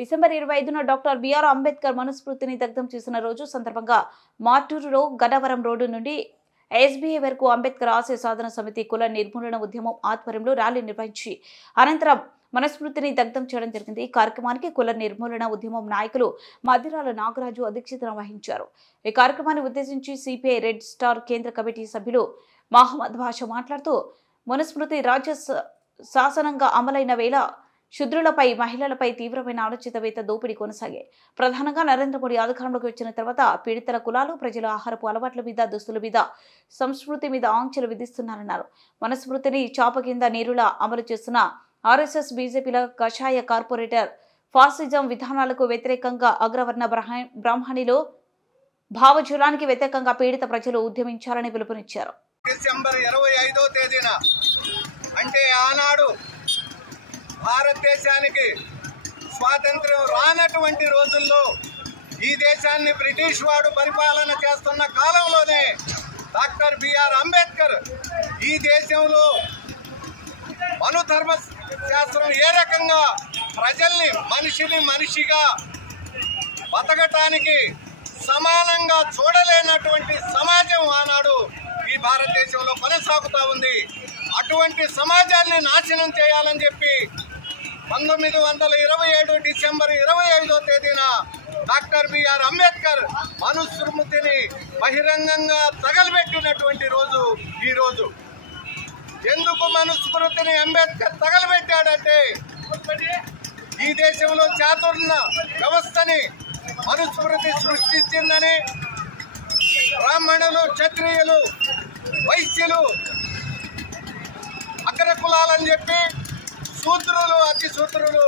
December 25న doctor BR Ambedkar మనుస్మృతిని దగ్ధం చేసిన రోజు సందర్భంగా మార్టూరులో గన్నవరం రోడ్డు నుండి ఎస్బీఐ వరకు అంబేద్కర్ ఆశయ సాధన సమితి కుల నిర్మూలన ఉద్యమం ఆధ్వర్యంలో ర్యాలీ నిర్వహించి అనంతరం మనుస్మృతిని దగ్ధం చేయడం జరిగింది। ఈ కార్యక్రమానికి కుల నిర్మూలన ఉద్యమం నాయకులు మదిరాల నాగరాజు అధ్యక్షతన వహించారు। ఈ కార్యక్రమాన్ని ఉద్దేశించి సిపిఐ రెడ్ స్టార్ కేంద్ర కమిటీ సభ్యులు మహమ్మద్ భాష మాట్లాడుతూ మనుస్మృతి రాజ్య శాసనంగా అమలైన వేళ శుద్రులపై మహిళలపై తీవ్రమైన అనుచిత దోపిడీ కొనసాగే। ప్రధానంగా నరేంద్ర మోడీ అధికారంలోకి వచ్చిన తర్వాత పీడితుల కులాలు ప్రజల ఆహారపు అలవాట్ల మీద దుస్తుల మీద సంస్కృతి మీద ఆంక్షలు విధిస్తున్నారన్నారు। మనుస్మృతిని చాప కింద నీరులా అమలు చేస్తున్న ఆర్ఎస్ఎస్ బీజేపీల కషాయ కార్పొరేటర్ ఫాసిజం విధానాలకు వ్యతిరేకంగా అగ్రవర్ణ బ్రాహ్మణిలో భావజూలానికి వ్యతిరేకంగా పీడిత ప్రజలు ఉద్యమించాలని పిలుపునిచ్చారు। డిసెంబర్ 25వ తేదీన అంటే ఆనాడు భారతదేశానికి స్వాతంత్ర్యం రానటువంటి రోజుల్లో ఈ దేశాన్ని బ్రిటిష్ వాడు పరిపాలన చేస్తున్న కాలంలోనే డాక్టర్ బిఆర్ అంబేద్కర్ ఈ దేశంలో మనుధర్మ శాస్త్రం ఏ రకంగా ప్రజల్ని మనిషిగా బతకటానికి సమానంగా చూడలేనటువంటి సమాజం ఆనాడు ఈ భారతదేశంలో కొనసాగుతూ ఉంది। అటువంటి సమాజాన్ని నాశనం చేయాలని చెప్పి 1927 డిసెంబర్ 25వ తేదీన డాక్టర్ బిఆర్ అంబేద్కర్ మనుస్మృతిని బహిరంగంగా తగలబెట్టినటువంటి రోజు ఈ రోజు। ఎందుకు మనుస్మృతిని అంబేద్కర్ తగలబెట్టాడంటే ఈ దేశంలో చాతుర్ణ వ్యవస్థని మనుస్మృతి సృష్టించిందని, బ్రాహ్మణులు, క్షత్రియులు, వైశ్యులు, అగ్ర కులాలని చెప్పి శూద్రులు, అతి శూద్రులు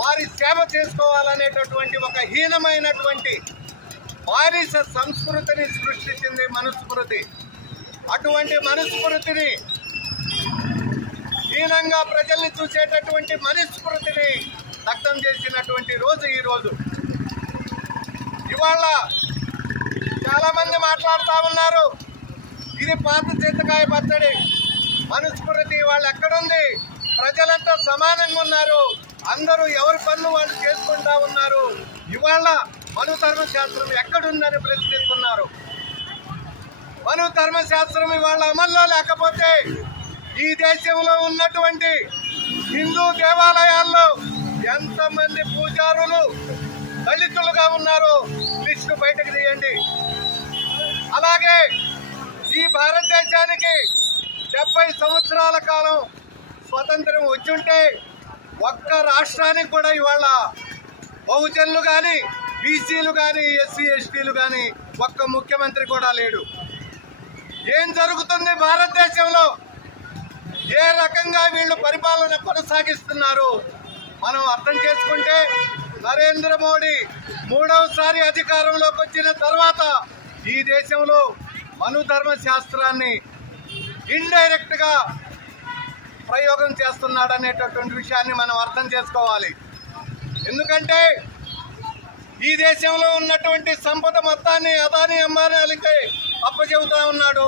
వారి సేవ చేసుకోవాలనేటటువంటి ఒక హీనమైనటువంటి బానిస సంస్కృతిని సృష్టించింది మనుస్మృతి। అటువంటి మనుస్మృతిని హీనంగా ప్రజల్ని చూసేటటువంటి మనుస్మృతిని దగ్ధం చేసినటువంటి రోజు ఈ రోజు। ఇవాళ చాలా మంది మాట్లాడుతూ ఉన్నారు, ఇది పాత చింతకాయ పచ్చడి, మనుస్మృతి వాళ్ళు ఎక్కడుంది, ప్రజలంతా సమానంగా ఉన్నారు, అందరూ ఎవరి పనులు వాళ్ళు చేసుకుంటా ఉన్నారు, ఇవాళ మనుధర్మ శాస్త్రం ఎక్కడుందని ప్రశ్నిస్తున్నారు। మనుధర్మ శాస్త్రం ఇవాళ అమల్లో లేకపోతే ఈ దేశంలో ఉన్నటువంటి హిందూ దేవాలయాల్లో ఎంతమంది పూజారులు దళితులుగా ఉన్నారో లిస్టు బయటకు తీయండి। అలాగే ఈ భారతదేశానికి 70 సంవత్సరాల కాలం స్వతంత్రం వచ్చుంటే ఒక్క రాష్ట్రానికి కూడా ఇవాళ బహుజనులు కానీ, బీసీలు కానీ, ఎస్సీ ఎస్టీలు కానీ ఒక్క ముఖ్యమంత్రి కూడా లేడు। ఏం జరుగుతుంది భారతదేశంలో, ఏ రకంగా వీళ్ళు పరిపాలన కొనసాగిస్తున్నారు మనం అర్థం చేసుకుంటే, నరేంద్ర మోడీ 3వసారి అధికారంలోకి వచ్చిన తర్వాత ఈ దేశంలో మనుధర్మ శాస్త్రాన్ని ఇండైరెక్ట్ గా ప్రయోగం చేస్తున్నాడు అనేటటువంటి విషయాన్ని మనం అర్థం చేసుకోవాలి। ఎందుకంటే ఈ దేశంలో ఉన్నటువంటి సంపద మొత్తాన్ని అదానీ అంబానీలకి అప్పచెబుతా ఉన్నాడు।